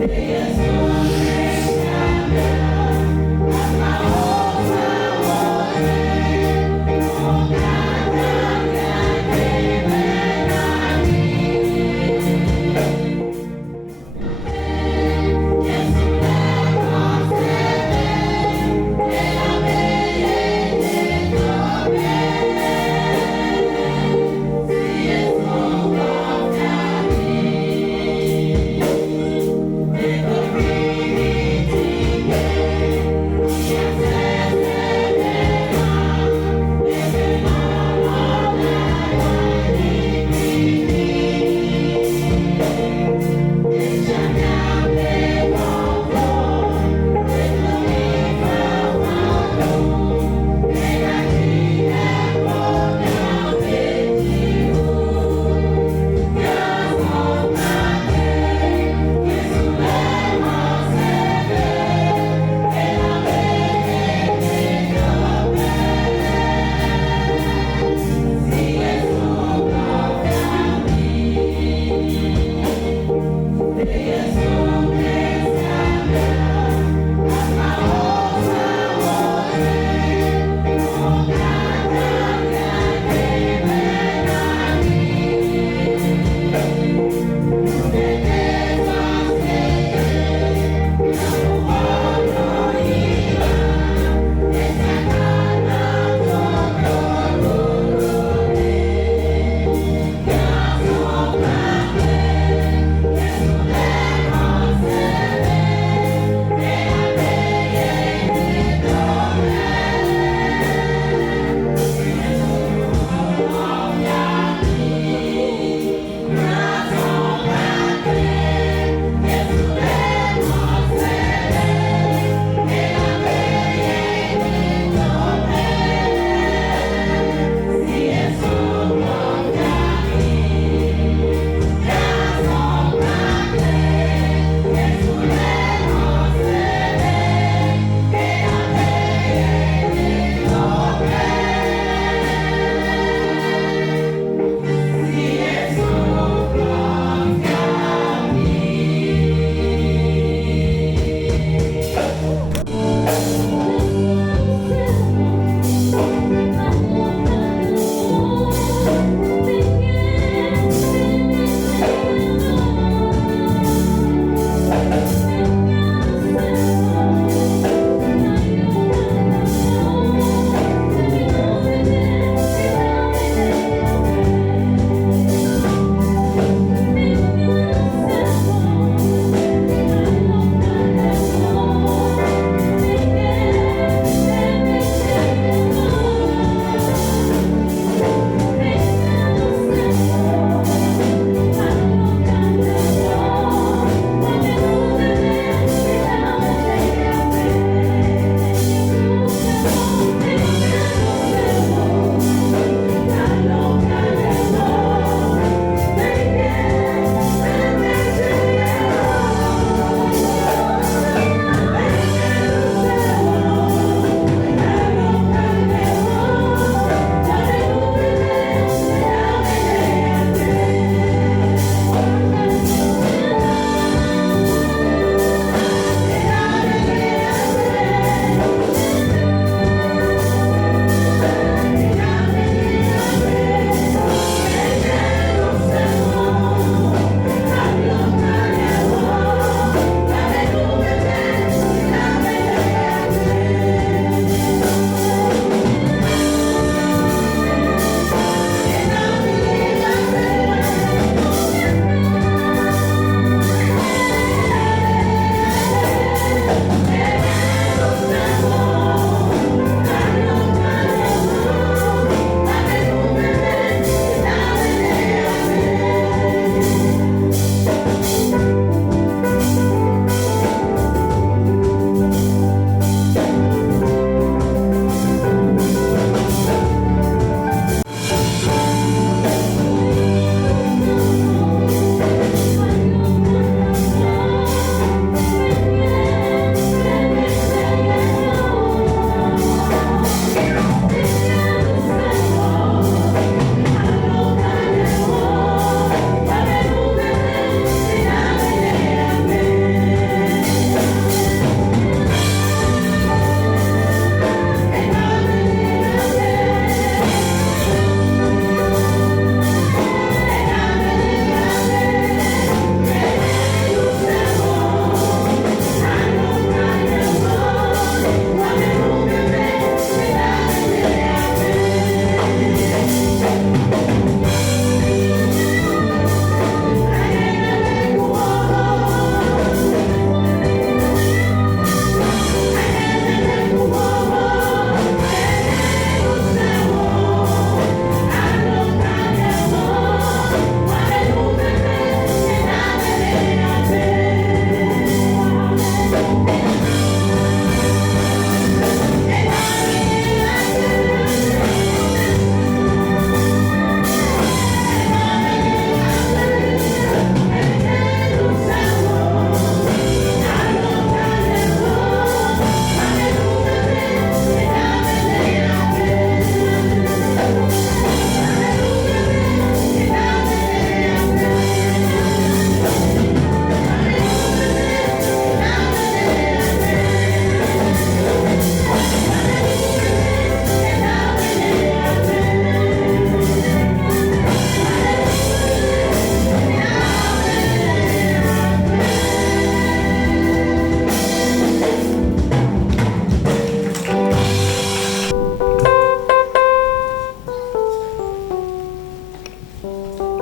Make a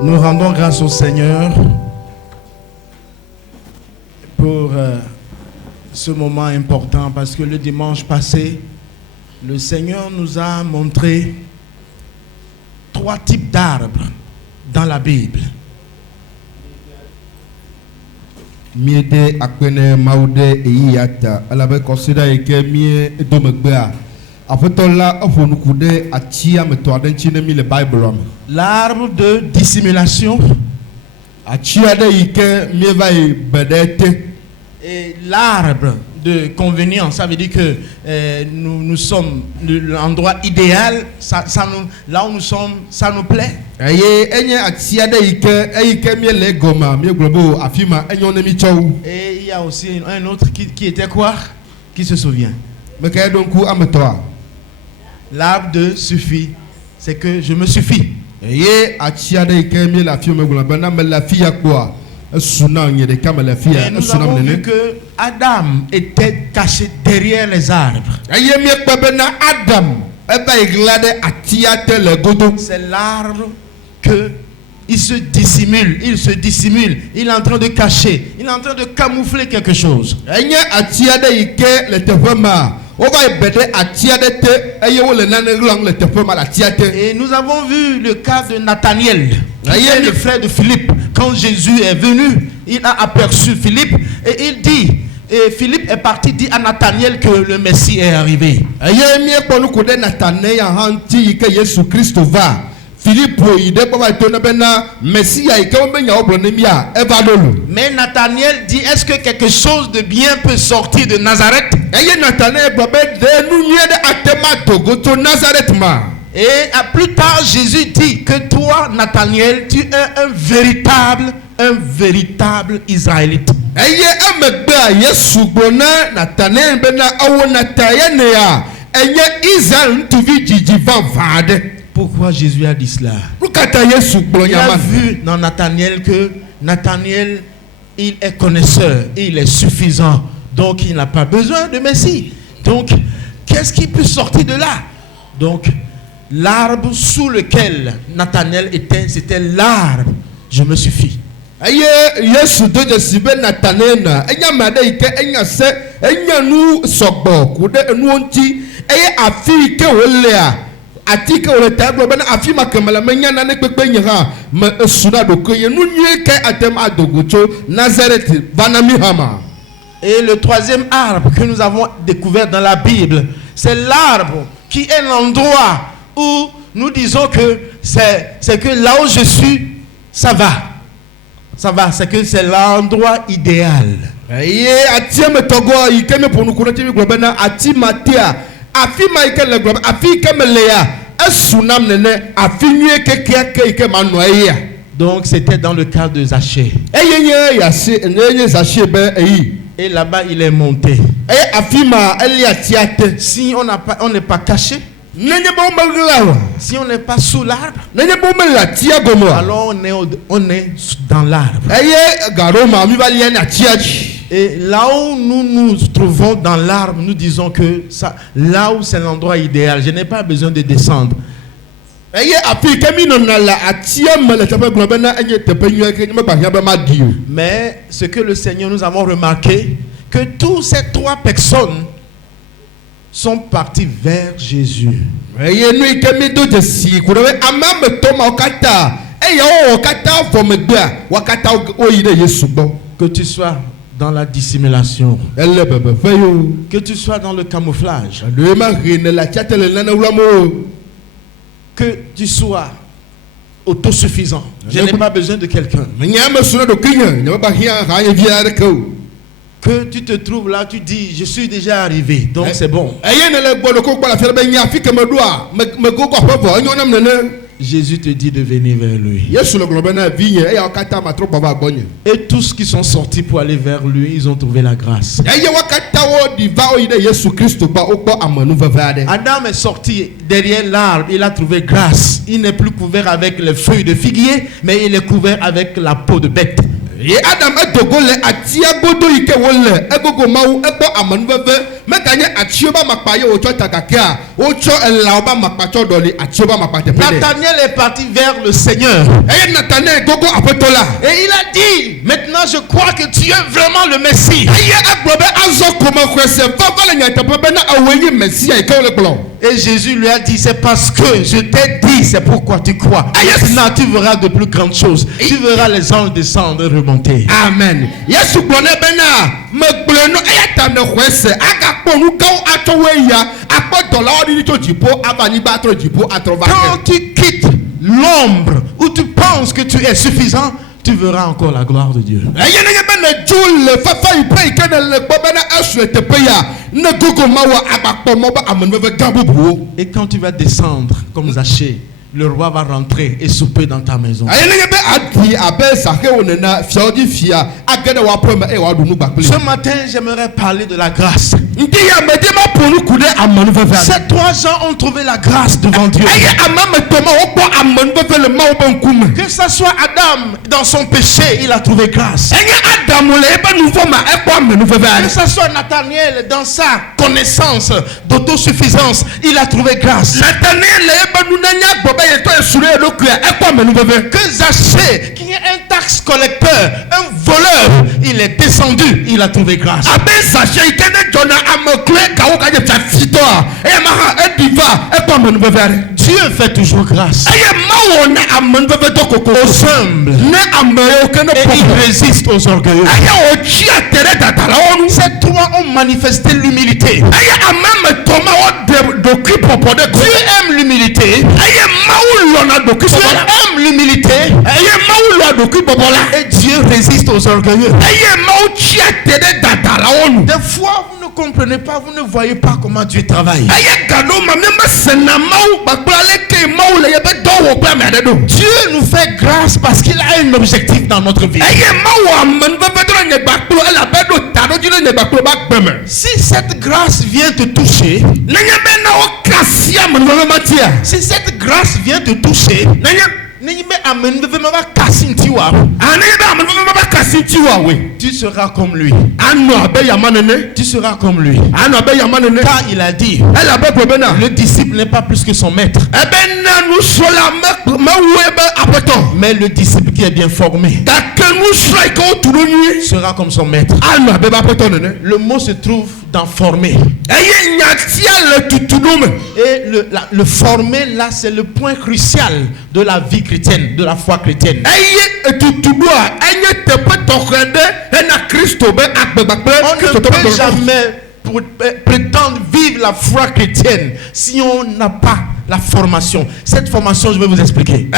Nous rendons grâce au Seigneur pour ce moment important parce que le dimanche passé, le Seigneur nous a montré 3 types d'arbres dans la Bible. Miede akpene maude eyata alabe kosida eke mie domegbea afetola ofonukude atia meto adenchine mi le Bible am. L'arbre de dissimulation Atia de ike mie vai bedete et l'arbre de convenience. Ça veut dire que nous sommes l'endroit idéal, là où nous sommes, ça nous plaît. eye enye atia de ike mie le goma mie globo afima enyo ne mi chow. Et il y a aussi un autre qui était quoi? Qui se souvient? Me kay donku ametoa. L'arbre de suffit, c'est que je me suffis. Eye atia de ike mie la fio me globo na me la fia kwa. Suna nye de kama la fia Et nous avons vu que Adam était caché derrière les arbres. Eye mie kpebe na Adam eba iglade atia te le godo. C'est l'arbre que il se dissimule, il est en train de cacher, il est en train de camoufler quelque chose. Enye atia de ike le tefema. Ova ibede atia de te eye wo le nane lang le tefema la atia te. Et nous avons vu le cas de Nathaniel, qui est le frère de Philippe. Quand Jésus est venu, il a aperçu Philippe et il dit, et Philippe est parti dire à Nathaniel que le Messie est arrivé. Eye mie kponu ko de Nathanael hanti ike Yesu Christo va. Philippe ide baba tona bena Messia ike o benya obronemia eva lolu. Mais Nathaniel dit, est-ce que quelque chose de bien peut sortir de Nazareth? Eye Nathanael babe de nu nye de atema togo to Nazareth ma. Et plus tard, Jésus dit que toi, Nathaniel, tu es un véritable Israélite. Eye amegbe a Yesu gbona Nathanael bena awo Nathanael ya enye Israel ntuvi jijivan vade. Pourquoi Jésus a dit cela? Il Il a vu dans Nathaniel que Nathaniel, il est connaisseur, il est suffisant, donc il n'a pas besoin de Messie. Donc, qu'est-ce qui peut sortir de là? Donc, l'arbre sous lequel Nathaniel était, c'était l'arbre, je me suffis. Aye Yesu do de sibe Nathanael na enya made ike enya se enya nu sogbo kude enu onti eye afi ke wolea atike ole tagbo bana afi makamala menya na ne pepe nyha me esuna do ko ye nu nue ke atem adogocho Nazareth vanami hama. Et le troisième arbre que nous avons découvert dans la Bible, c'est l'arbre qui est l'endroit où nous disons que c'est que là où je suis, ça va. Ça va, c'est que c'est l'endroit idéal. Aye atieme togo ike me ponu kuno timi globena ati matia afi maike le globe afi ke melea esunam nene afi nue ke ike manoya. Donc c'était dans le cas de Zachée. Eye yase enye Zachée be eyi. Et là-bas il est monté. Eye afima eli atiate. Si on n'est pas caché, si on n'est pas sous l'arbre, alors on est dans l'arbre. Et là où nous nous trouvons dans l'arbre, nous disons que ça, là où c'est l'endroit idéal, je n'ai pas besoin de descendre. Mais ce que le Seigneur, nous avons remarqué, que tous ces 3 personnes sont partis vers Jésus. Que tu sois dans la dissimulation, que tu sois dans le camouflage, que tu sois autosuffisant. Je n'ai pas besoin de quelqu'un. Que tu te trouves là, tu dis, je suis déjà arrivé, donc c'est bon. Jésus te dit de venir vers lui. Et tous qui sont sortis pour aller vers lui, ils ont trouvé la grâce. Adam est sorti derrière l'arbre, il a trouvé grâce. Il n'est plus couvert avec les feuilles de figuier, mais il est couvert avec la peau de bête. Adam Nathanaël est parti vers le Seigneur. Et il a dit, maintenant je crois que tu es vraiment le Messie. Et Jésus lui a dit, c'est parce que je t'ai dit, c'est pourquoi tu crois. Maintenant tu verras de plus grandes choses. Tu verras les anges descendre et remonter. Amen. Quand tu quittes l'ombre où tu penses que tu es suffisant, tu verras encore la gloire de Dieu. Et quand tu vas descendre comme Zachée, le roi va rentrer et souper dans ta maison. Ce matin, j'aimerais parler de la grâce. Ces 3 gens ont trouvé la grâce devant Dieu. Que ce soit Adam dans son péché, il a trouvé grâce. Que ce soit Nathanaël dans sa connaissance d'autosuffisance, il a trouvé grâce. Que Zachée, qui est un taxe collecteur, un voleur, il est descendu, il a trouvé grâce. Dieu fait toujours grâce aux humbles et il résiste aux orgueilleux. Ces 3 ont manifesté l'humilité. Dieu aime l'humilité. Dieu aime l'humilité. Et Dieu résiste aux orgueilleux. Des fois, vous ne comprenez pas, vous ne voyez pas comment Dieu travaille. Dieu nous fait grâce parce qu'il a un objectif dans notre vie. Si cette grâce vient te toucher, si cette grâce vient te toucher, tu seras comme lui. Tu seras comme lui. Car il a dit, le disciple n'est pas plus que son maître. Mais le disciple qui est bien formé sera comme son maître. Le mot se trouve dans former. Et le former là, c'est le point crucial de la vie chrétienne, de la foi chrétienne. On ne peut jamais prétendre vivre la foi chrétienne si on n'a pas la formation. Cette formation, je vais vous expliquer.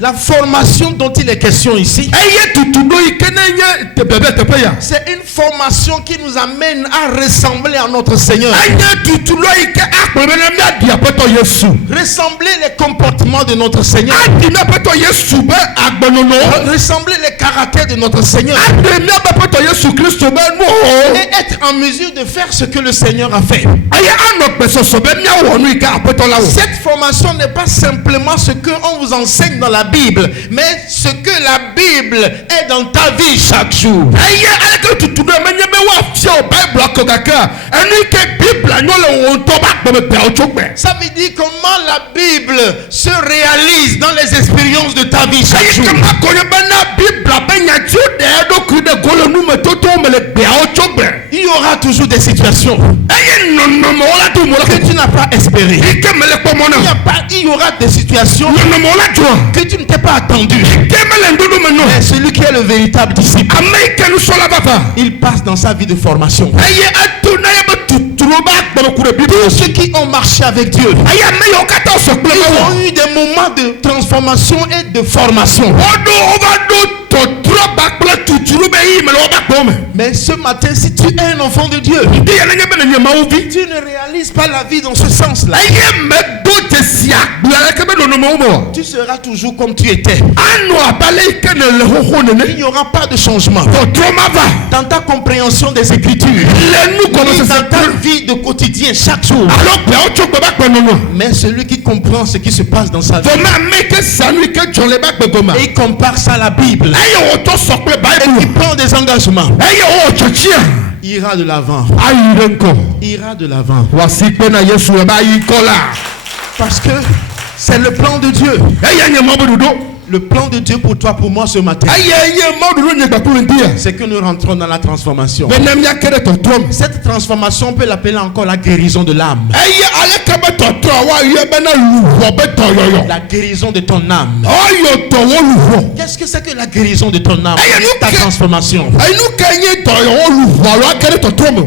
La formation dont il est question ici, c'est une formation qui nous amène à ressembler à notre Seigneur. Ressembler les comportements de notre Seigneur. Ressembler les caractères de notre Seigneur. Et être en mesure de faire ce que le Seigneur a fait. Cette formation n'est pas simplement ce qu'on vous enseigne dans la Bible, mais ce que la Bible est dans ta vie chaque jour. Ça veut dire comment la Bible se réalise dans les expériences de ta vie chaque jour. Il y aura toujours des situations que tu n'as pas espérées. Il y aura des situations que tu ne t'es pas attendu. Mais celui qui est le véritable disciple, il passe dans sa vie de formation. Tous ceux qui ont marché avec Dieu, ils ont eu des moments de transformation et de formation. Mais ce matin, si tu es un enfant de Dieu, tu ne réalises pas la vie dans ce sens-là. Tu seras toujours comme tu étais. Il n'y aura pas de changement dans ta compréhension des Écritures, ni dans ta vie de quotidien chaque jour. Mais celui qui comprend ce qui se passe dans sa vie et il compare ça à la Bible et il prend des engagements, ira de l'avant. Ira de l'avant. Parce que c'est le plan de Dieu. Le plan de Dieu pour toi, pour moi ce matin, c'est que nous rentrons dans la transformation. Cette transformation, on peut l'appeler encore la guérison de l'âme. La guérison de ton âme. Qu'est-ce que c'est que la guérison de ton âme? Ta transformation.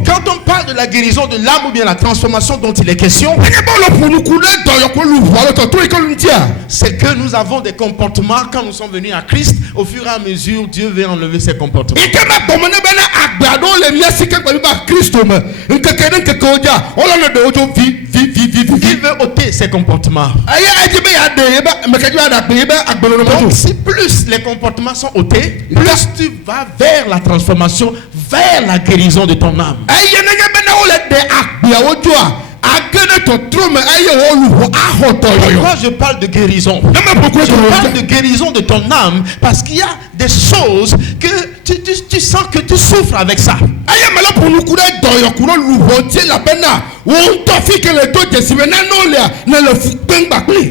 Quand on parle de la guérison de l'âme ou bien la transformation dont il est question, c'est que nous avons des comportements. Quand nous sommes venus à Christ, au fur et à mesure, Dieu veut enlever ces comportements. Il veut ôter ces comportements. Donc, si plus les comportements sont ôtés, plus tu vas vers la transformation, vers la guérison de ton âme. Pourquoi je parle de guérison? Je parle de guérison de ton âme parce qu'il y a des choses que tu sens que tu souffres avec ça.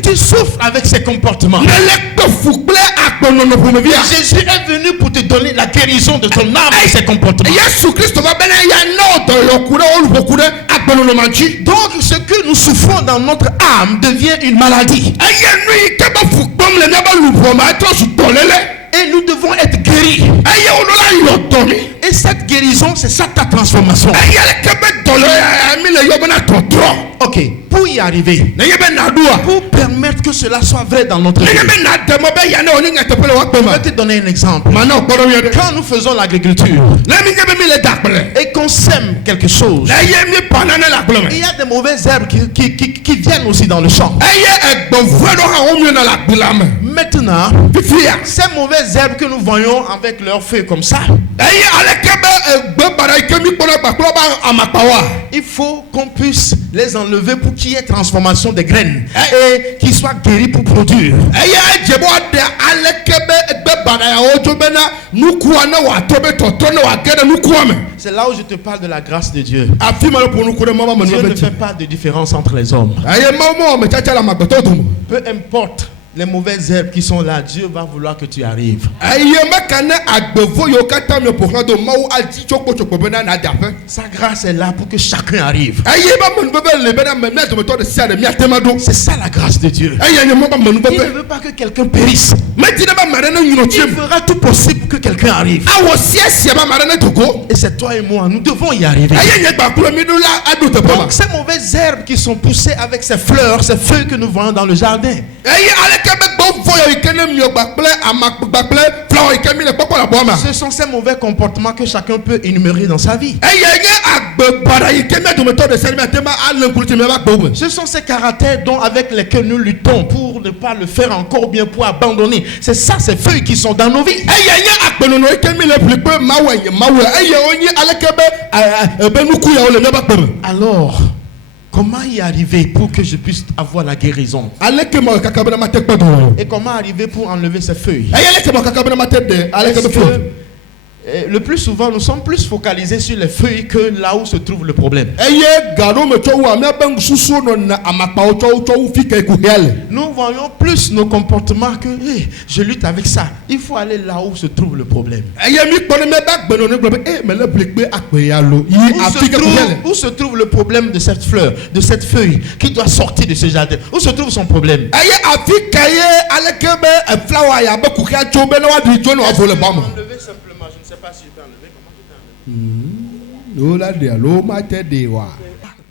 Tu souffres avec ces comportements. Jésus est venu pour te donner la guérison de ton âme et ces comportements. Donc ce que nous souffrons dans notre âme devient une maladie. Et nous devons être guéris. Et cette guérison, c'est ça ta transformation. Ok, pour y arriver, pour permettre que cela soit vrai dans notre vie, je vais te donner un exemple. Quand nous faisons l'agriculture et qu'on sème quelque chose, il y a des mauvaises herbes qui viennent aussi dans le champ. Maintenant, ces mauvaises herbes que nous voyons avec leurs feuilles comme ça, il faut qu'on puisse les enlever pour qu'il y ait transformation des graines et qu'ils soient guéris pour produire. C'est là où je te parle de la grâce de Dieu. Dieu ne fait pas de différence entre les hommes. Peu importe les mauvaises herbes qui sont là, Dieu va vouloir que tu arrives. Sa grâce est là pour que chacun arrive. C'est ça la grâce de Dieu. Il ne veut pas que quelqu'un périsse. Il fera tout possible pour que quelqu'un arrive. Et c'est toi et moi, nous devons y arriver. Donc ces mauvaises herbes qui sont poussées avec ces fleurs, ces feuilles que nous voyons dans le jardin, ce sont ces mauvais comportements que chacun peut énumérer dans sa vie. Ce sont ces caractères dont avec lesquels nous luttons pour ne pas le faire encore, bien pour abandonner. C'est ça, ces feuilles qui sont dans nos vies. Alors, comment y arriver pour que je puisse avoir la guérison? Et comment arriver pour enlever ces feuilles? Parce que, le plus souvent, nous sommes plus focalisés sur les feuilles que là où se trouve le problème. Nous voyons plus nos comportements que je lutte avec ça. Il faut aller là où se trouve le problème. Où se trouve le problème de cette fleur, de cette feuille qui doit sortir de ce jardin? Où se trouve son problème? Je ne sais pas si je peux enlever.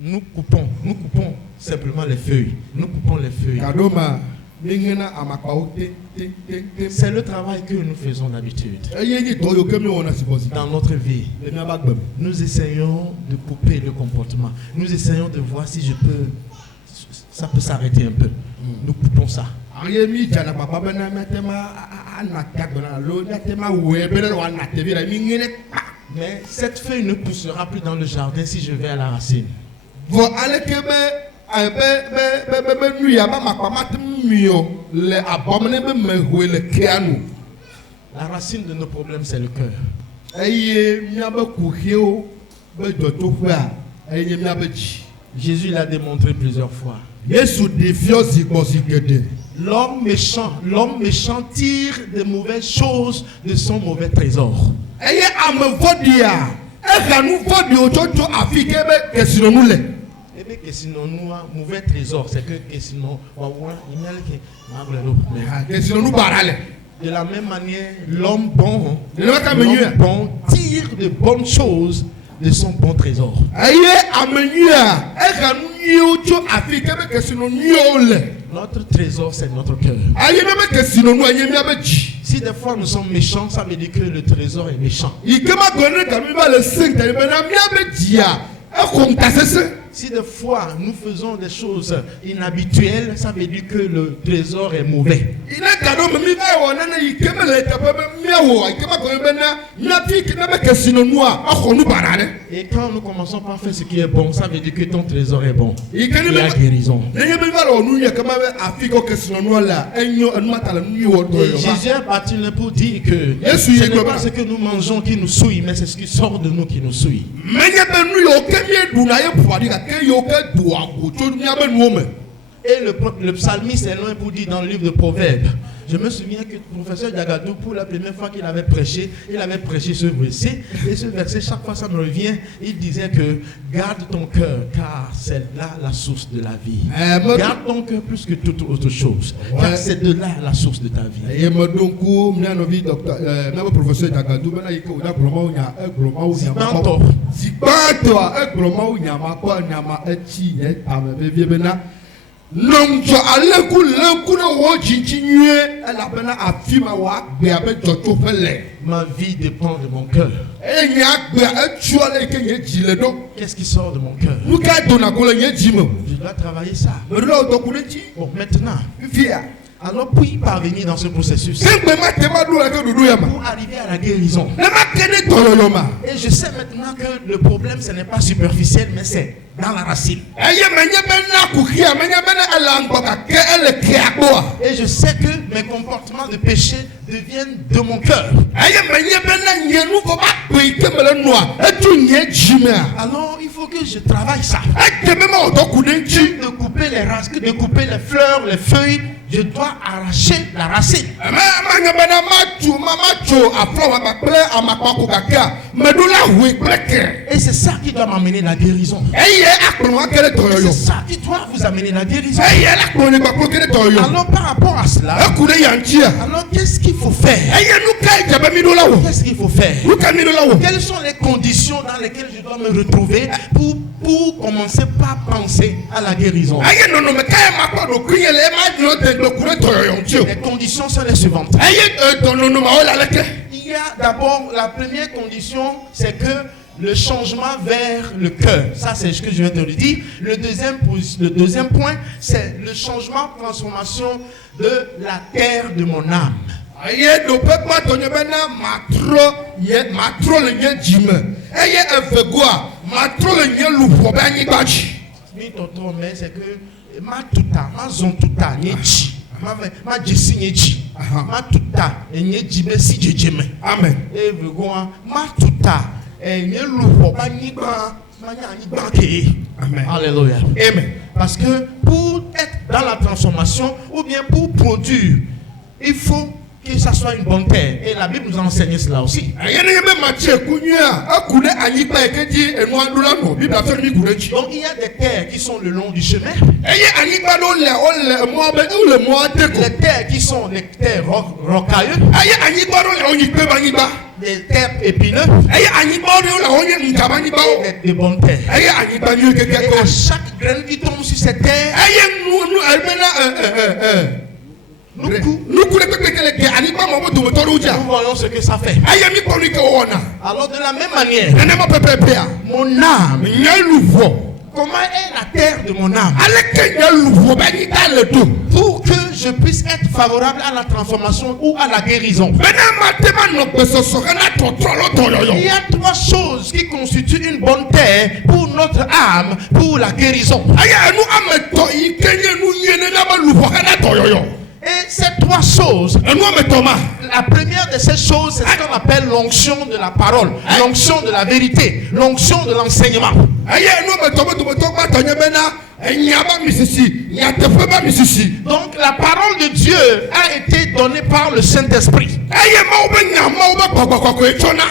Nous coupons simplement les feuilles. Nous coupons les feuilles. C'est le travail que nous faisons d'habitude. Dans notre vie, nous essayons de couper le comportement. Nous essayons de voir si ça peut s'arrêter un peu. Nous coupons ça. Mais cette feuille ne poussera plus dans le jardin si je vais à la racine. La racine de nos problèmes, c'est le cœur. Jésus l'a démontré plusieurs fois. L'homme méchant tire de mauvaises choses de son mauvais trésor. Et bien que sinon nous mauvais trésor, c'est que sinon de la même manière, l'homme bon tire de bonnes choses de son bon trésor. Notre trésor, c'est notre cœur. Si des fois nous sommes méchants, ça veut dire que le trésor est méchant. Si des fois nous faisons des choses inhabituelles, ça veut dire que le trésor est mauvais. Et quand nous commençons par faire ce qui est bon, ça veut dire que ton trésor est bon. Il y a guérison. Et Jésus a battu le pour dire que ce n'est pas ce que nous mangeons qui nous souille, mais c'est ce qui sort de nous qui nous souille. Et le psalmiste est loin pour dire dans le livre de Proverbes. Je me souviens que le professeur Diagadou, pour la première fois qu'il avait prêché ce verset. Et ce verset, chaque fois ça me revient, il disait que garde ton cœur, car c'est là la source de la vie. Garde ton cœur plus que toute autre chose, car c'est de là la source de ta vie. Nonjo aleku na wo jinjinye la bena afima wa gbe abejo to fele. Ma vie dépend de mon cœur. Qu'est-ce qui sort de mon cœur? Je dois travailler ça. Bon, maintenant, alors pour y parvenir dans ce processus, pour arriver à la guérison, et je sais maintenant que le problème ce n'est pas superficiel, mais c'est dans la racine. Et je sais que mes comportements de péché deviennent de mon cœur. Alors il faut que je travaille ça. De couper les racines, de couper les fleurs, les feuilles, je dois arracher la racine. Et c'est ça qui doit m'amener la guérison. C'est ça qui doit vous amener la guérison. Alors par rapport à cela, alors qu'est-ce qu'il faut faire? Qu'est-ce qu'il faut faire? Quelles sont les conditions dans lesquelles je dois me retrouver pour commencer par penser à la guérison? Les conditions sont les suivantes. Il y a d'abord la première condition, c'est que le changement vers le cœur. Ça, c'est ce que je viens de le dire. Le deuxième point, c'est le changement, transformation de la terre de mon âme. Mais c'est que ma tuta, ma zon tuta, nyechi, ma jesi nyechi, ma tuta, nyechi besi jejeme. Amen. Et vegoa, ma tuta, nyelu ba nyiba, ma nyiba ke. Amen. Alléluia. Amen. Parce que pour être dans la transformation ou bien pour produire, il faut que ça soit une bonne terre. Et la Bible nous enseigne cela aussi. Donc il y a des terres qui sont le long du chemin. Les terres qui sont les terres rocailleuses. Des terres épineuses. Et des bonnes terres. Et à chaque graine qui tombe sur cette terre, nous voyons ce que ça fait. Alors de la même manière, mon âme, comment est la terre de mon âme? Pour que je puisse être favorable à la transformation ou à la guérison. Il y a 3 choses qui constituent une bonne terre pour notre âme, pour la guérison. Et ces 3 choses, la première de ces choses, c'est ce qu'on appelle l'onction de la parole, l'onction de la vérité, l'onction de l'enseignement. Donc la parole de Dieu a été donnée par le Saint-Esprit.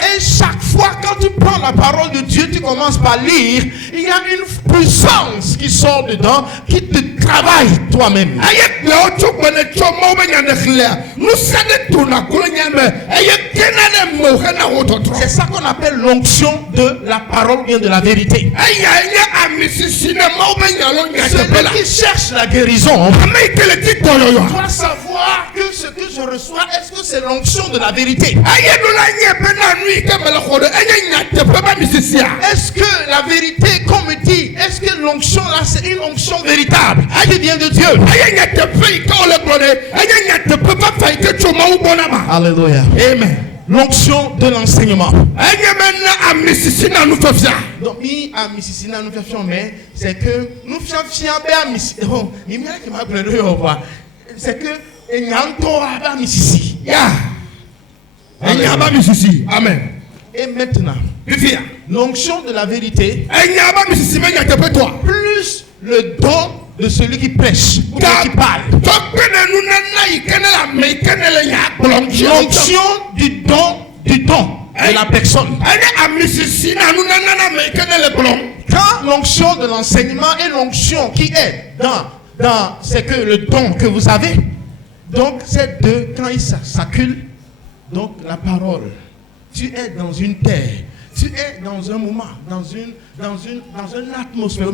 Et chaque fois quand tu prends la parole de Dieu, tu commences par lire, il y a une puissance qui sort dedans, qui te travaille toi-même. C'est ça qu'on appelle l'onction de la parole, bien de la vérité. Celui qui cherche la guérison doit savoir que ce que je reçois, est-ce que c'est l'onction de la vérité? Est-ce que la vérité qu'on me dit, est-ce que l'onction là c'est une onction véritable qui vient de Dieu? Alléluia. Amen. L'onction de l'enseignement. Donc, mais c'est que nous c'est que Amen. Et maintenant, l'onction de la vérité, plus le don de celui qui prêche ou qui parle. L'onction du don de la personne. Quand l'onction de l'enseignement et l'onction qui est dans c'est que le don que vous avez, donc ces deux, quand ils s'acculent, donc la parole, tu es dans une terre, tu es dans un moment, dans une atmosphère,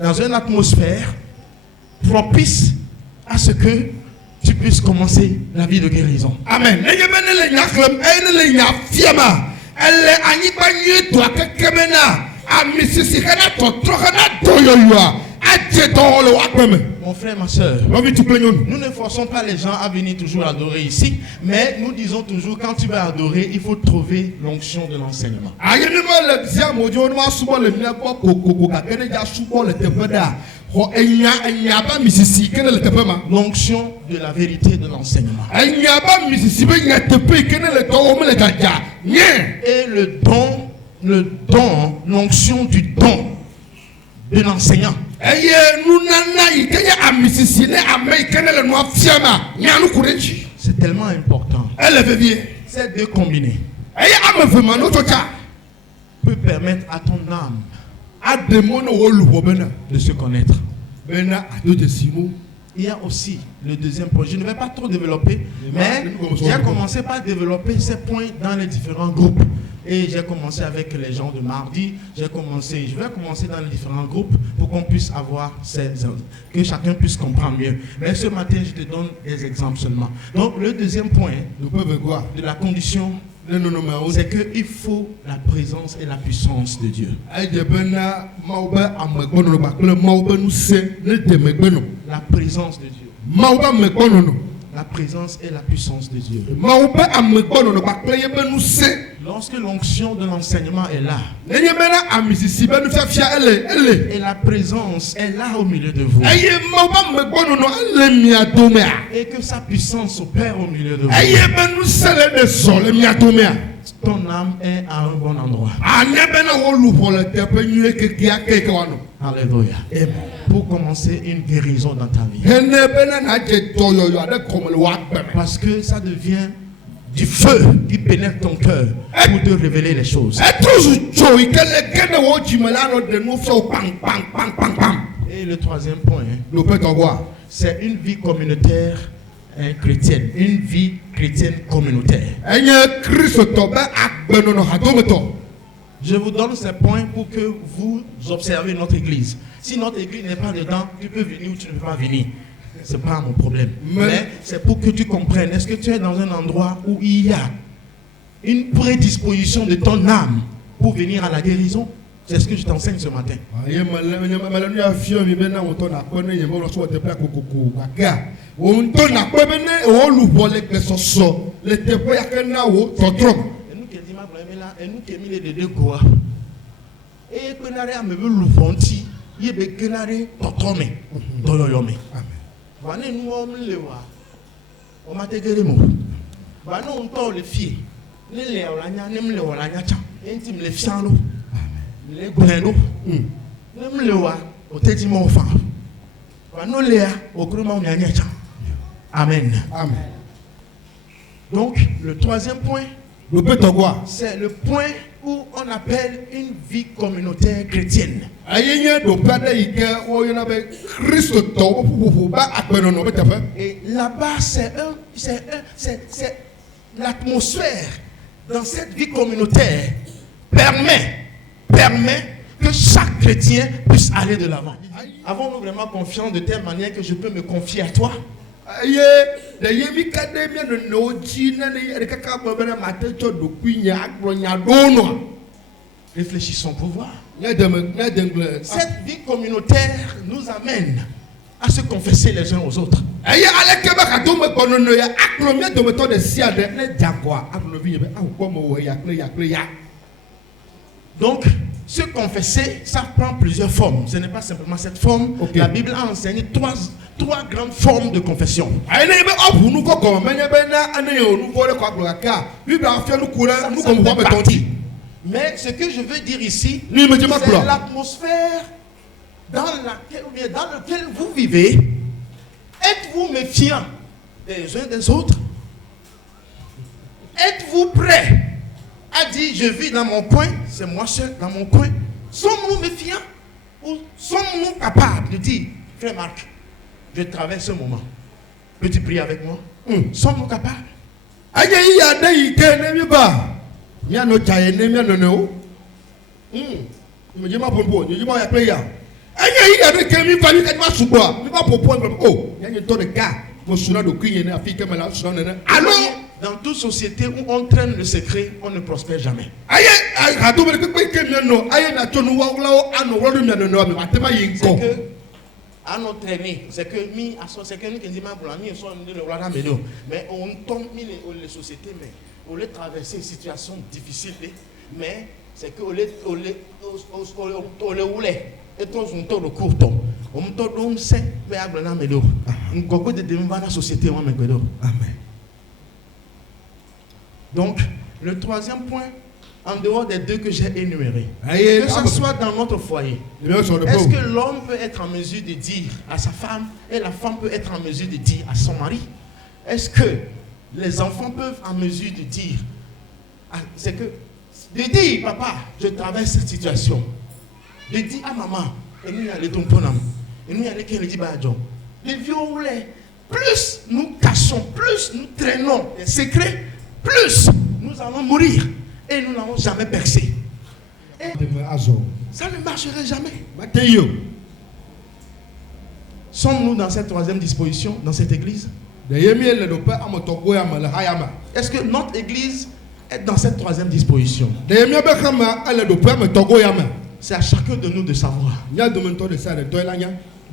dans une atmosphère propice à ce que tu puisses commencer la vie de guérison. Amen. Mon frère, ma soeur, nous ne forçons pas les gens à venir toujours adorer ici, mais nous disons toujours, quand tu vas adorer, il faut trouver l'onction de l'enseignement. L'onction de la vérité de l'enseignement. Et le don, l'onction du don de l'enseignant. C'est tellement important. Ces deux combinés peut permettre à ton âme de se connaître. Il y a aussi le deuxième point. Je ne vais pas trop développer, mais j'ai commencé par développer ces points dans les différents groupes. Et j'ai commencé avec les gens de mardi. Je vais commencer dans les différents groupes pour qu'on puisse avoir que chacun puisse comprendre mieux. Mais ce matin, je te donne des exemples seulement. Donc, le deuxième point de la condition, c'est qu'il faut la présence et la puissance de Dieu. La présence de Dieu. La présence et la puissance de Dieu. Lorsque l'onction de l'enseignement est là, et la présence est là au milieu de vous, et que sa puissance opère au milieu de vous, ton âme est à un bon endroit. Alléluia. Pour commencer une guérison dans ta vie. Parce que ça devient du feu qui pénètre ton cœur pour te révéler les choses. Et le troisième point, c'est une vie communautaire chrétienne, une vie chrétienne communautaire. Je vous donne ces points pour que vous observez notre église. Si notre église n'est pas dedans, tu peux venir ou tu ne peux pas venir. c'est pas mon problème. Mais c'est pour que tu comprennes. Est-ce que tu es dans un endroit où il y a une prédisposition de ton âme pour venir à la guérison? C'est ce que je t'enseigne ce matin. Amen. Amen. Donc, le troisième point, c'est le point où on appelle une vie communautaire chrétienne. Et là-bas, c'est l'atmosphère dans cette vie communautaire permet que chaque chrétien puisse aller de l'avant. Avons-nous vraiment confiance de telle manière que je peux me confier à toi? Réfléchissons pour voir. Cette vie communautaire nous amène à se confesser les uns aux autres. Donc, se confesser, ça prend plusieurs formes. Ce n'est pas simplement cette forme. Okay. La Bible a enseigné trois grandes formes de confession. Ça mais ce que je veux dire ici, c'est l'atmosphère dans laquelle vous vivez. Êtes-vous méfiant des uns des autres? Êtes-vous prêt à dire je vis dans mon coin, c'est moi seul dans mon coin? Sommes-nous méfiants ou sommes-nous capables de dire, frère Marc, je traverse ce moment, peux-tu prier avec moi? Sommes-nous capables? Alors, dans toute société où on traîne le secret, on ne prospère jamais. C'est que à notre traîner, c'est que nous qui disons mais on tombe les sociétés, mais on les traverser une situation difficile, mais c'est que on les roulait. Et tous on tourne le court temps. On me tourne c'est mais à blanc mélo. On coco de demande la société on me gueule. Amen. Donc le troisième point, en dehors des deux que j'ai énumérés, que ce soit dans notre foyer, est-ce que l'homme peut être en mesure de dire à sa femme et la femme peut être en mesure de dire à son mari? Est-ce que les enfants peuvent en mesure de dire, c'est que de dire papa, je traverse cette situation. De dire à maman, et nous y allons ton ponam, et nous y allons qu'elle dit badjon. Les violets, plus nous cachons, plus nous traînons les secrets, plus nous allons mourir et nous n'allons jamais percer. Et ça ne marcherait jamais. Sommes-nous dans cette troisième disposition, dans cette église? Est-ce que notre église est dans cette troisième disposition? C'est à chacun de nous de savoir.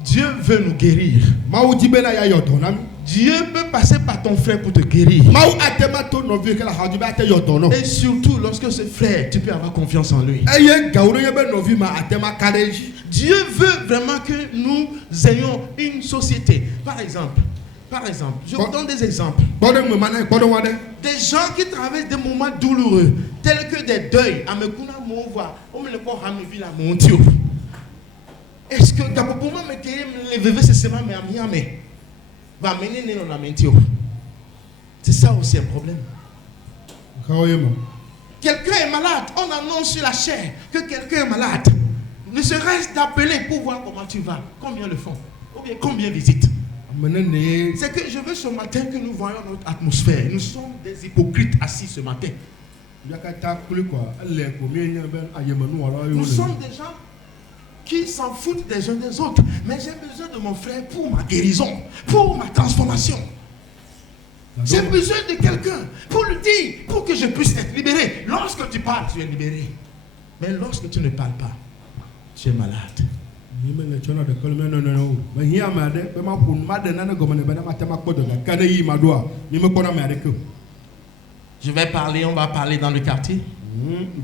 Dieu veut nous guérir. Dieu peut passer par ton frère pour te guérir. Et surtout lorsque ce frère, tu peux avoir confiance en lui. Dieu veut vraiment que nous ayons une société. Par exemple, je vous donne des exemples. Des gens qui traversent des moments douloureux, tels que des deuils. Est-ce que c'est ça aussi un problème. Quelqu'un est malade, on annonce sur la chair que quelqu'un est malade. Ne serait-ce d'appeler pour voir comment tu vas. Combien le font? Ou bien combien visitent? C'est que je veux ce matin que nous voyons notre atmosphère. Nous sommes des hypocrites assis ce matin. Nous sommes des gens qui s'en foutent des uns des autres. Mais j'ai besoin de mon frère pour ma guérison, pour ma transformation. J'ai besoin de quelqu'un pour le dire, pour que je puisse être libéré. Lorsque tu parles, tu es libéré. Mais lorsque tu ne parles pas, tu es malade. Je vais parler, on va parler dans le quartier.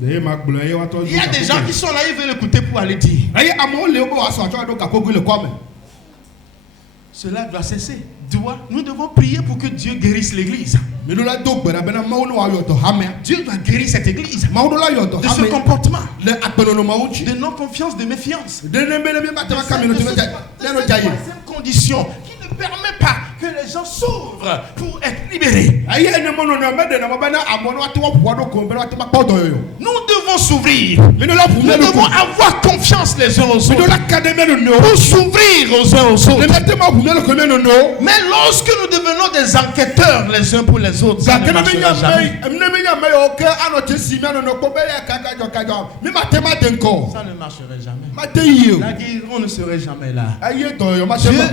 Il y a des gens qui sont là, ils veulent écouter pour aller dire. Cela doit cesser. Nous devons prier pour que Dieu guérisse l'église. Dieu doit guérir cette église de ce comportement, de non-confiance, de méfiance. C'est la troisième condition qui ne permet pas que les gens s'ouvrent pour être libérés. Nous devons s'ouvrir. Nous devons avoir confiance les uns aux autres pour s'ouvrir aux uns aux autres. Mais lorsque nous devenons des enquêteurs les uns pour les autres, ça ne marchera jamais. Ça ne marcherait jamais. La guérison ne serait jamais là. Dieu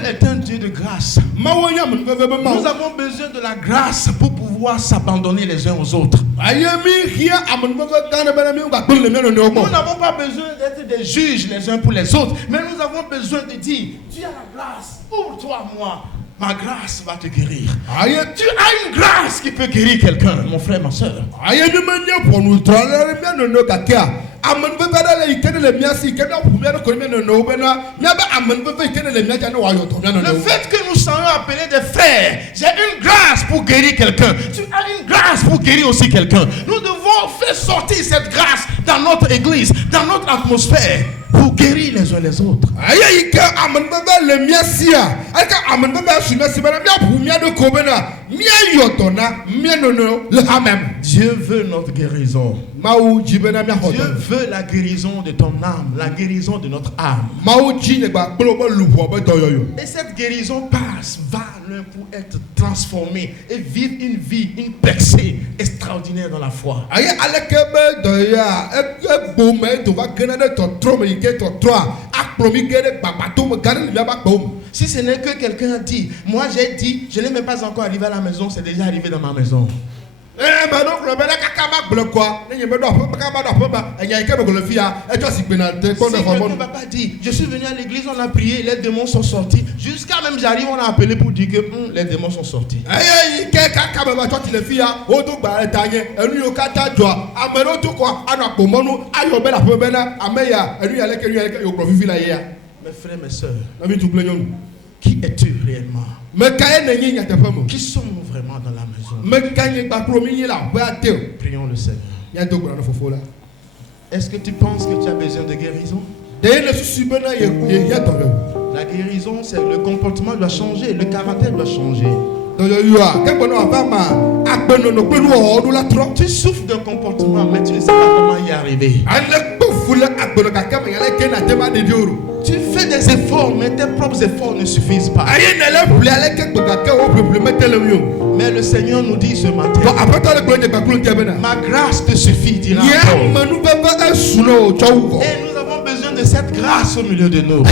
est un Dieu de grâce. Nous avons besoin de la grâce pour pouvoir s'abandonner les uns aux autres. Nous n'avons pas besoin d'être des juges les uns pour les autres, mais nous avons besoin de dire, tu as la grâce, ouvre-toi à moi. Ma grâce va te guérir. Tu as une grâce qui peut guérir quelqu'un, mon frère, ma soeur. Le fait que nous soyons appelés des frères, j'ai une grâce pour guérir quelqu'un. Tu as une grâce pour guérir aussi quelqu'un. Nous devons faire sortir cette grâce dans notre église, dans notre atmosphère, pour guérir les uns les autres. Dieu veut notre guérison. Dieu veut la guérison de ton âme, la guérison de notre âme. Et cette guérison va pour être transformée et vivre une vie, une percée extraordinaire dans la foi. Si ce n'est que quelqu'un a dit, moi j'ai dit, je n'ai même pas encore arrivé à la maison, c'est déjà arrivé dans ma maison. Quelqu'un ne va pas dire, je suis venu à l'église, on a prié, les démons sont sortis. Jusqu'à même j'arrive, on a appelé pour dire que les démons sont sortis. Mes frères, mes soeurs, qui es-tu réellement? Qui sommes-nous vraiment dans la maison? Prions le Seigneur. Est-ce que tu penses que tu as besoin de guérison? La guérison, c'est le comportement doit changer, le caractère doit changer. Tu souffres d'un comportement, mais tu ne sais pas comment y arriver. Tu fais des efforts, mais tes propres efforts ne suffisent pas. Mais le Seigneur nous dit ce matin, ma grâce te suffit, dira encore. Et nous avons besoin de cette grâce au milieu de nous.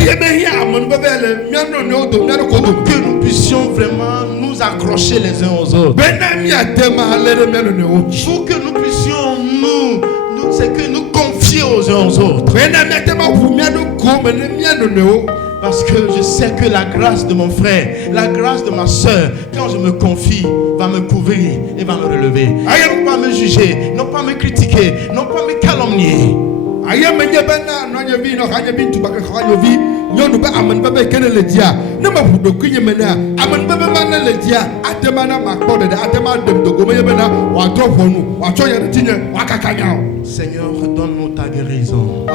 Pour que nous puissions vraiment nous accrocher les uns aux autres. Pour que nous puissions c'est que nous confier aux uns aux autres. Parce que je sais que la grâce de mon frère, la grâce de ma soeur, quand je me confie, va me couvrir et va me relever. Non pas me juger, non pas me critiquer, non pas me calomnier. Seigneur, donne-nous ta guérison.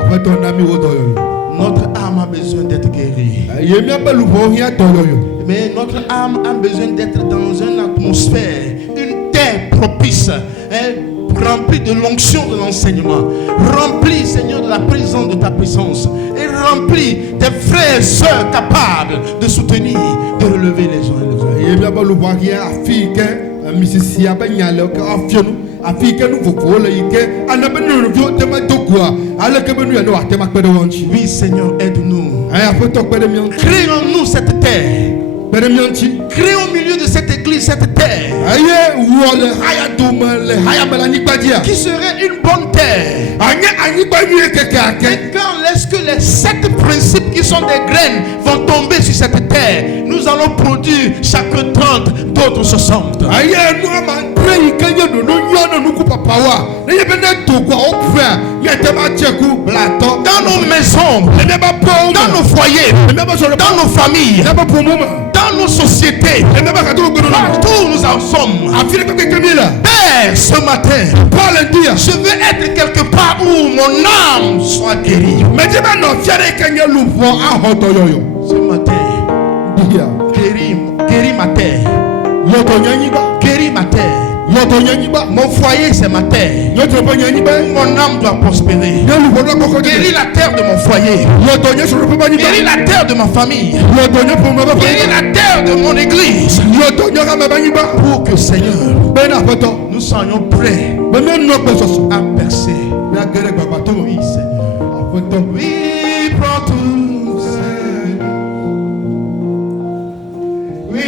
Notre âme a besoin d'être guérie. Mais notre âme a besoin d'être dans une atmosphère, une terre propice, remplie de l'onction de l'enseignement, remplie, Seigneur, de la présence de ta puissance, et remplie des frères et sœurs capables de soutenir, de relever les uns et les autres. Oui, Seigneur, aide-nous. Crée en nous cette terre. Crée au milieu de cette église cette terre qui serait une bonne terre. Et quand est-ce que les 7 principes qui sont des graines vont tomber sur cette terre, nous allons produire chaque 30, d'autres 60. Dans nos maisons, dans nos foyers, dans nos familles, dans nos sociétés, partout nous en sommes. Père, ce matin, je veux être quelque part où mon âme soit guérie. Ce matin, guéris ma terre. Guéris ma terre. Mon foyer, c'est ma terre. Mon âme doit prospérer. Guéris la terre de mon foyer. Guéris la terre de ma famille. Guéris la terre de mon église. Pour que, Seigneur, nous soyons prêts à percer. Oui, Seigneur. Oui, prends tout, Seigneur. Oui.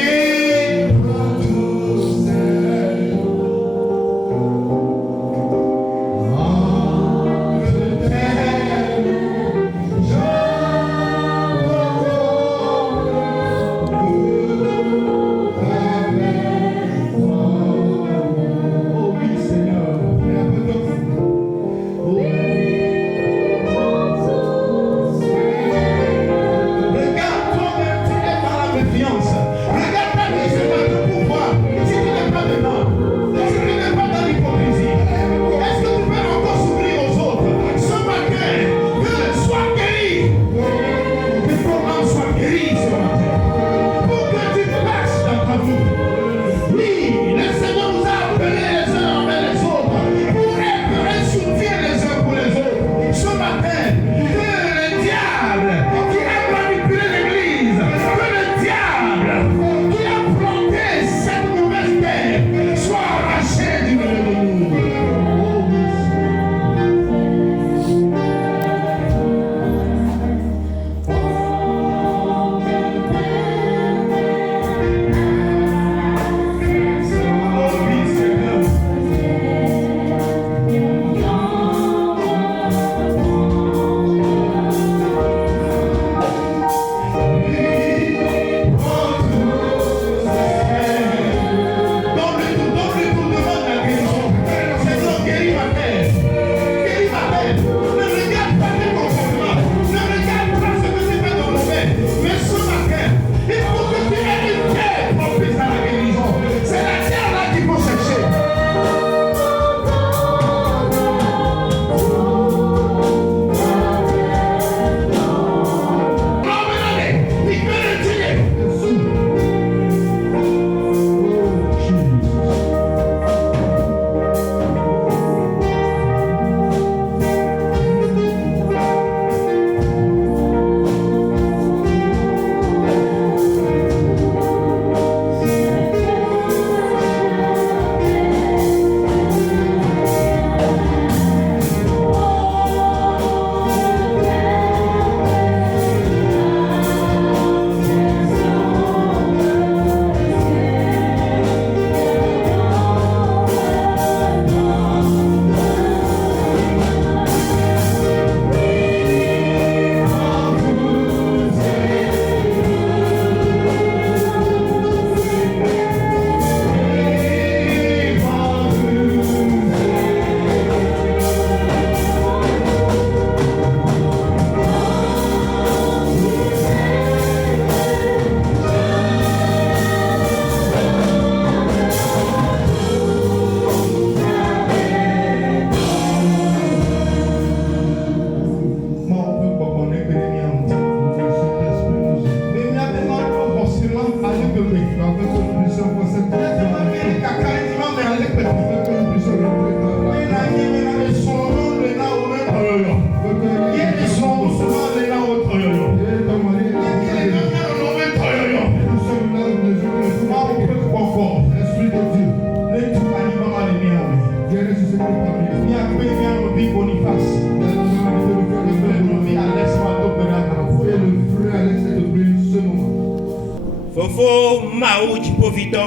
fo mao dziƒovitɔ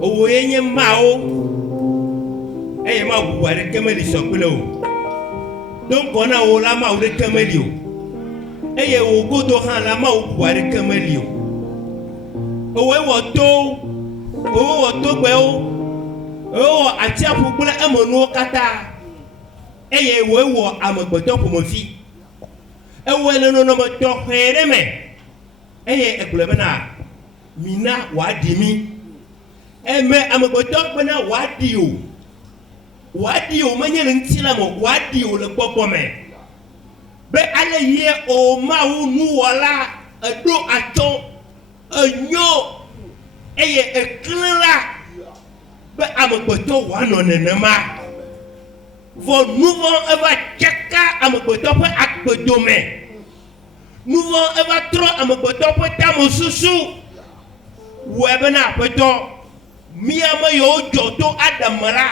owoe nye mao eye ma ʋu aɖeke meli sɔ kple o donc na wo la ma ɖeke meli o eye wo godo hã la ma ʋu aɖeke meli o owoe wɔ togbɛwo ewɔ atsiaƒu kple emenuwo katã eye woe wɔ amegbetɔ ƒomevi ewɔe le nɔnɔme tɔxɛ ɖe me eye egblɔ bena mina wòaɖi mi eme amegbetɔ bena wòaɖi o menye le ŋuti la me wòaɖi o le gbɔgbɔ me be ale yie o Mawu nuwɔla eɖo atsɔ enyo eye eklẽ la be amegbetɔ wòanɔ nenema vɔ nuvɔ eva tsaka amegbetɔ ƒe agbedome nuvɔ eva trɔ amegbetɔ ƒe tamesusu wɔe bena aƒetɔ míame yiwo dzɔ to Adama la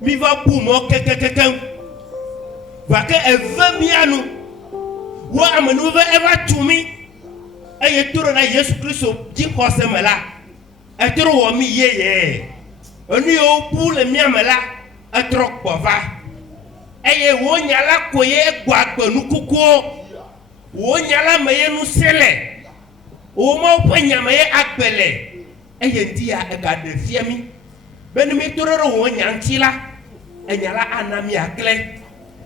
mi va bu mɔ kekekeke gake eve mía nu wo amenuve eva tu mi eye to ɖe na Yesu Kristo dzixɔse me la etrɔ wɔ mi yeye enu yiwo bu le mía me la etrɔ gbɔ va eye wo nya la ko ye gbɔ agbe nukukuwo wo nya la me ye ŋusẽ le wo Mawu ƒe nya me ye agbe le eye ŋdi ya ega ɖe fia mi be ne mi to ɖe wo nya ŋuti la enya la ana mi aklẽ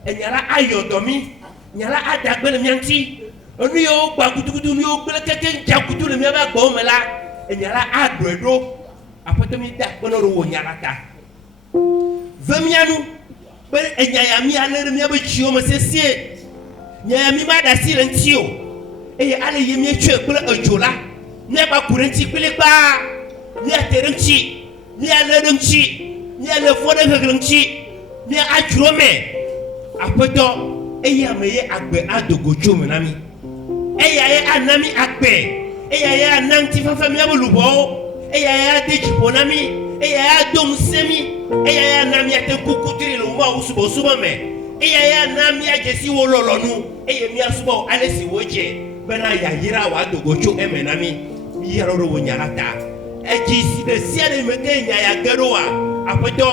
enya la ayɔ dɔ mi nya la ada gbe le mia ŋuti enu yiwo gba gudugudu nu yiwo gblẽ keke dza kudu le miabe agbewo me la enya la aɖɔe ɖo aƒetɔ mi da akpe ɖe wo nya la ta ve mia nu be enya ya mi alé ɖe miabe dziwo me sesie nya ya mi ma ɖe asi le ŋuti o eye ale yi mi tsɔe kple edzo la miagba ku ɖe ŋuti kplikpaa miate ɖe ŋuti mialé ɖe ŋuti mialé fɔ ɖe hehe ŋuti mia adzro me aƒetɔ eye ame ye agbe adogo tso me na mi eya ye ana mi agbe eya ye ana ŋutifafa miabe luʋɔwo eya ye ade dziƒo na mi eya ye ado ŋusẽ mi eya ye ana miate kuku tri le Mawu subɔsubɔ me eya ye ana miadze si wo lɔlɔnu eye miasubɔ ale si wo dze bena yayra wòadogo tso eme na mi miyra ɖo wo nya la ta edzi si ɖe sia ɖe me ke nya ya ge ɖoa aƒetɔ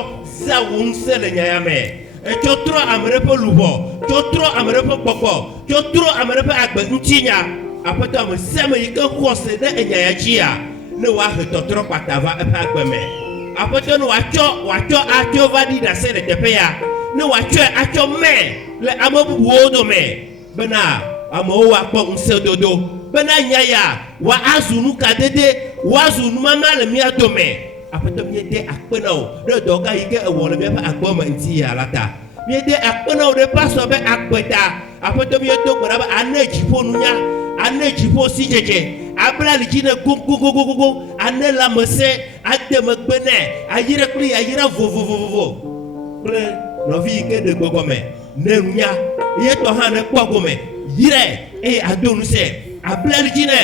za wo ŋusẽ le nya ya me etsɔ trɔ ame ɖe ƒe luʋɔ tsɔ trɔ ame ɖe ƒe gbɔgbɔ tsɔ trɔ ame ɖe ƒe agbe ŋutinya aƒetɔ ame sia ame yi ke xɔ se ɖe enya ya dzia ne wòahe tɔtrɔ kpata va eƒe agbe me aƒetɔ ne wòatsɔ atsɔ va ɖi ɖase le teƒe ya ne wòatsɔe atsɔ me le ame bubuwo dome bena amewo woakpɔ ŋusẽ dodo bena nya ya wòazu nukadede wòazu numama le mía dome aƒetɔ miede akpe na wo ɖe dɔ gã yi ke ewɔ le míaƒe agbe me ŋuti ya la ta miede akpe na wo ɖe pasɔ be akpe ta aƒetɔ miedo gbe ɖa be ane dziƒo nunya ane dziƒo si dzedze abla li dzi ne gogogogogogo ane lãmesẽ ade megbe nɛ ayra kple ayra vovovovovo kple nɔvi yi ke ɖe gbɔgbɔme ne nunya ye tɔ hã ne kpɔ gome yrae eye ado ŋusẽ abla li dzi nɛ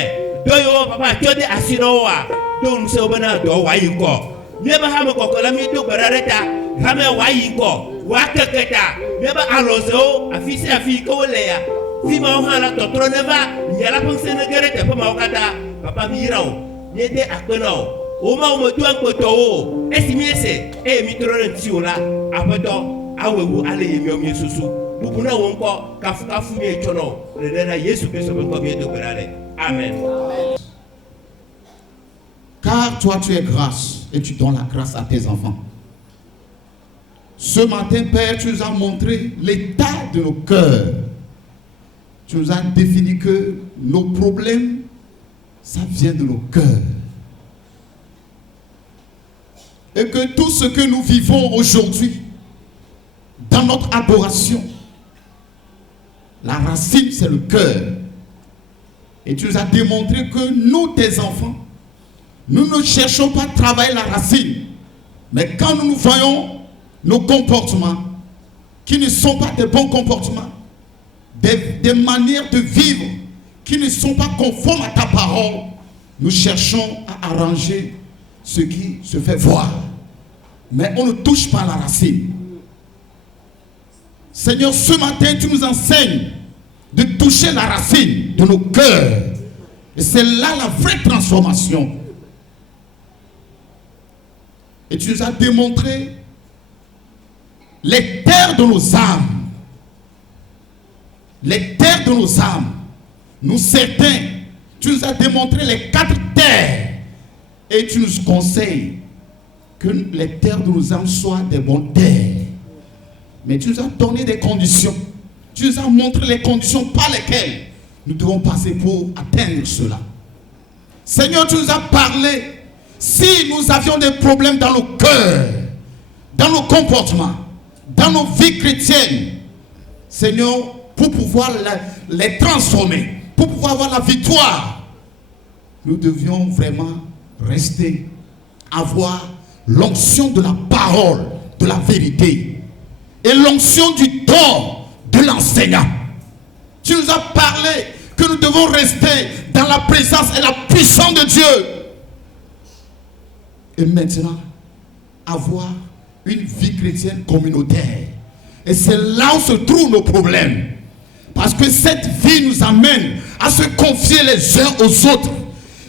dɔ yiwo papa tsɔ de asi na woa do ŋusẽ wo bena dɔ wòayi ŋkɔ míabe hame kɔkɔ la míedo gbe ɖa ɖe ta hame wòayi ŋkɔ wòakeke ta míabe alɔzewo afi sia afi yi ke wole ya fi mawo hã la tɔtrɔ ne va nya la ƒe ŋusẽ ne ge ɖe teƒe mawo katã papa miyra wo miede akpe na wo wo Mawu medo aŋkpetɔwo o esi miese eye mi trɔ ɖe ŋutiwo la aƒetɔ awewu ale yi miawo miesusu bubu na wo ŋkɔ kafukafu mietsɔ na wo ɖeɖe na Yesu Kristo ƒe ŋkɔ miedo gbe ɖa ɖe amen. Car toi tu es grâce et tu donnes la grâce à tes enfants. Ce matin, Père, tu nous as montré l'état de nos cœurs. Tu nous as défini que nos problèmes, ça vient de nos cœurs. Et que tout ce que nous vivons aujourd'hui, dans notre adoration, la racine, c'est le cœur. Et tu nous as démontré que nous, tes enfants, nous ne cherchons pas à travailler la racine. Mais quand nous voyons nos comportements, qui ne sont pas des bons comportements, des manières de vivre qui ne sont pas conformes à ta parole, nous cherchons à arranger ce qui se fait voir. Mais on ne touche pas la racine. Seigneur, ce matin, tu nous enseignes de toucher la racine de nos cœurs Et c'est là la vraie transformation. Et tu nous as démontré les terres de nos âmes. Les terres de nos âmes. Nous certains, tu nous as démontré les 4 terres. Et tu nous conseilles que les terres de nos âmes soient des bonnes terres. Mais tu nous as donné des conditions. Tu nous as montré les conditions par lesquelles nous devons passer pour atteindre cela. Seigneur, tu nous as parlé. Si nous avions des problèmes dans nos cœurs, dans nos comportements, dans nos vies chrétiennes, Seigneur, pour pouvoir les transformer, pour pouvoir avoir la victoire, nous devions vraiment rester, avoir l'onction de la parole, de la vérité, et l'onction du don de l'enseignant. Tu nous as parlé que nous devons rester dans la présence et la puissance de Dieu. Et maintenant, avoir une vie chrétienne communautaire. Et c'est là où se trouvent nos problèmes. Parce que cette vie nous amène à se confier les uns aux autres.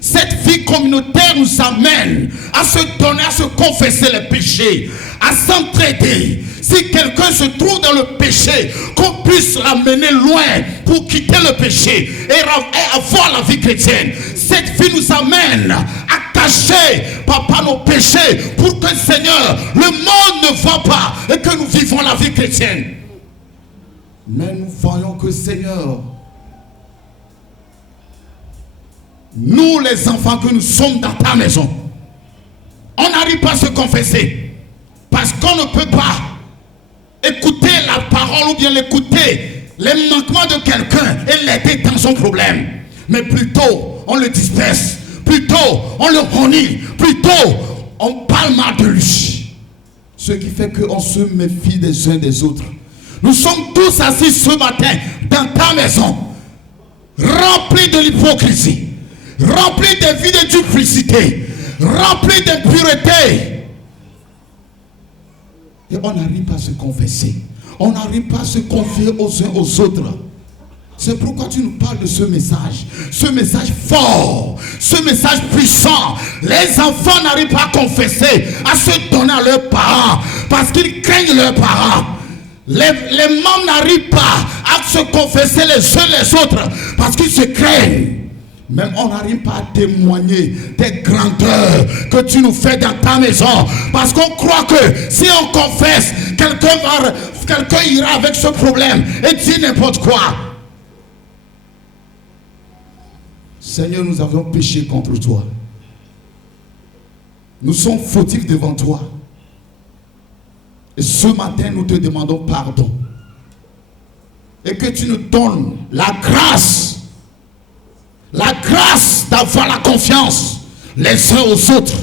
Cette vie communautaire nous amène à se donner, à se confesser les péchés, à s'entraider. Si quelqu'un se trouve dans le péché, qu'on puisse l'amener loin pour quitter le péché et avoir la vie chrétienne. Cette vie nous amène à cacher, papa, nos péchés pour que, Seigneur, le monde ne voit pas et que nous vivons la vie chrétienne. Mais nous voyons que, Seigneur, nous les enfants que nous sommes dans ta maison, on n'arrive pas à se confesser parce qu'on ne peut pas écouter la parole ou bien l'écouter, les manquements de quelqu'un et l'aider dans son problème. Mais plutôt on le disperse, plutôt on le renie, plutôt on parle mal de lui. Ce qui fait qu'on se méfie des uns des autres. Nous sommes tous assis ce matin dans ta maison, remplis de l'hypocrisie, remplis de vies de duplicité, remplis d'impureté. Et on n'arrive pas à se confesser. On n'arrive pas à se confier aux uns aux autres. C'est pourquoi tu nous parles de ce message fort, ce message puissant. Les enfants n'arrivent pas à confesser, à se donner à leurs parents, parce qu'ils craignent leurs parents. Les membres n'arrivent pas à se confesser les uns les autres, parce qu'ils se craignent. Même on n'arrive pas à témoigner des grandeurs que tu nous fais dans ta maison. Parce qu'on croit que si on confesse, quelqu'un ira avec ce problème et dit n'importe quoi. Seigneur, nous avons péché contre toi. Nous sommes fautifs devant toi. Et ce matin, nous te demandons pardon. Et que tu nous donnes la grâce d'avoir la confiance les uns aux autres.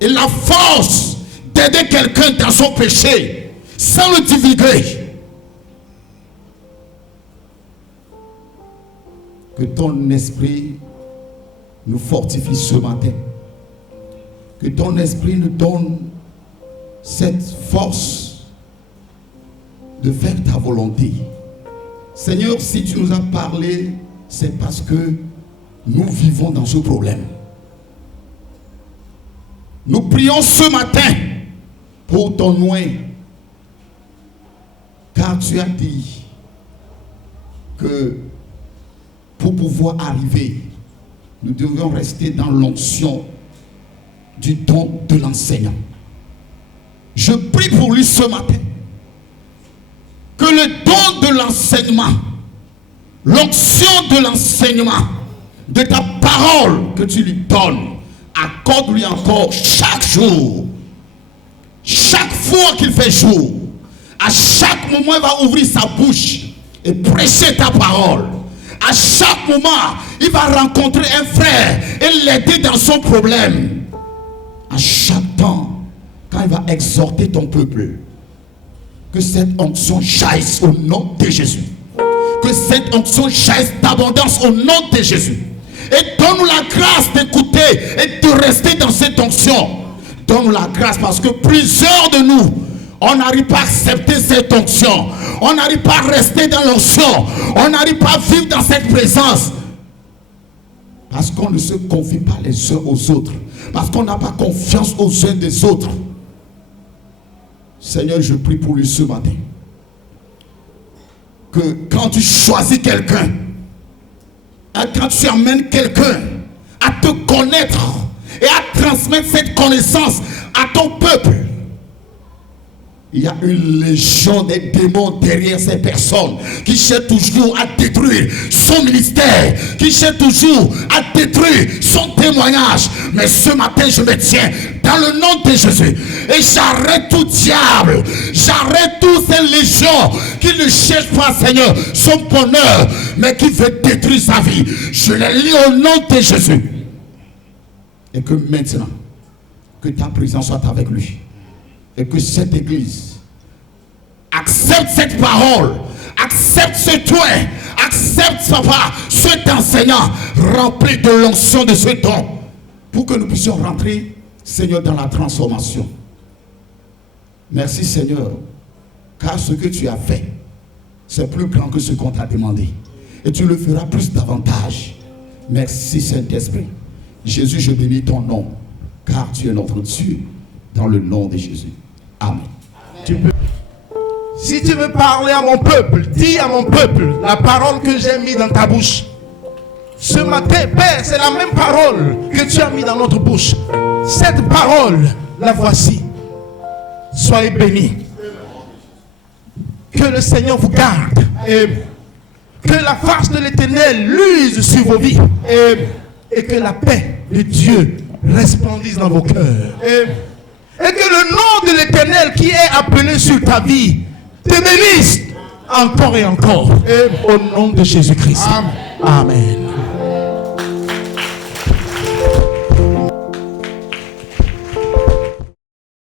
Et la force d'aider quelqu'un dans son péché sans le divulguer. Que ton esprit nous fortifie ce matin. Que ton esprit nous donne cette force de faire ta volonté. Seigneur, si tu nous as parlé, c'est parce que nous vivons dans ce problème. Nous prions ce matin pour ton nom, car tu as dit que pour pouvoir arriver, nous devions rester dans l'onction du don de l'enseignant. Je prie pour lui ce matin que le don de l'enseignement, l'onction de l'enseignement, de ta parole que tu lui donnes, accorde-lui encore chaque jour, chaque fois qu'il fait jour, à chaque moment il va ouvrir sa bouche et prêcher ta parole. À chaque moment, il va rencontrer un frère et l'aider dans son problème. À chaque temps, quand il va exhorter ton peuple, que cette onction jaillisse au nom de Jésus. Que cette onction jaillisse d'abondance au nom de Jésus. Et donne-nous la grâce d'écouter et de rester dans cette onction. Donne-nous la grâce parce que plusieurs de nous, on n'arrive pas à accepter cette onction. On n'arrive pas à rester dans l'onction. On n'arrive pas à vivre dans cette présence. Parce qu'on ne se confie pas les uns aux autres. Parce qu'on n'a pas confiance aux uns des autres. Seigneur, je prie pour lui ce matin. Que quand tu choisis quelqu'un, quand tu amènes quelqu'un à te connaître et à transmettre cette connaissance à ton peuple, il y a une légion des démons derrière ces personnes qui cherchent toujours à détruire son ministère, qui cherchent toujours à détruire son témoignage. Mais ce matin, je me tiens dans le nom de Jésus et j'arrête tout diable, j'arrête toutes ces légions qui ne cherchent pas, Seigneur, son bonheur, mais qui veut détruire sa vie. Je les lis au nom de Jésus. Et que maintenant, que ta présence soit avec lui. Et que cette église accepte cette parole, accepte ce toit, accepte, papa, cet enseignant rempli de l'onction de ce don, pour que nous puissions rentrer, Seigneur, dans la transformation. Merci, Seigneur, car ce que tu as fait, c'est plus grand que ce qu'on t'a demandé. Et tu le feras plus davantage. Merci, Saint-Esprit. Jésus, je bénis ton nom, car tu es notre Dieu, dans le nom de Jésus. Amen. Si tu veux parler à mon peuple, dis à mon peuple la parole que j'ai mise dans ta bouche. Ce matin, Père, c'est la même parole que tu as mis dans notre bouche. Cette parole, la voici. Soyez bénis. Que le Seigneur vous garde. Que la face de l'Éternel luise sur vos vies. Et que la paix de Dieu resplendisse dans vos cœurs. Et que le nom de l'Éternel qui est appelé sur ta vie te bénisse encore et encore. Au nom de Jésus-Christ. Amen.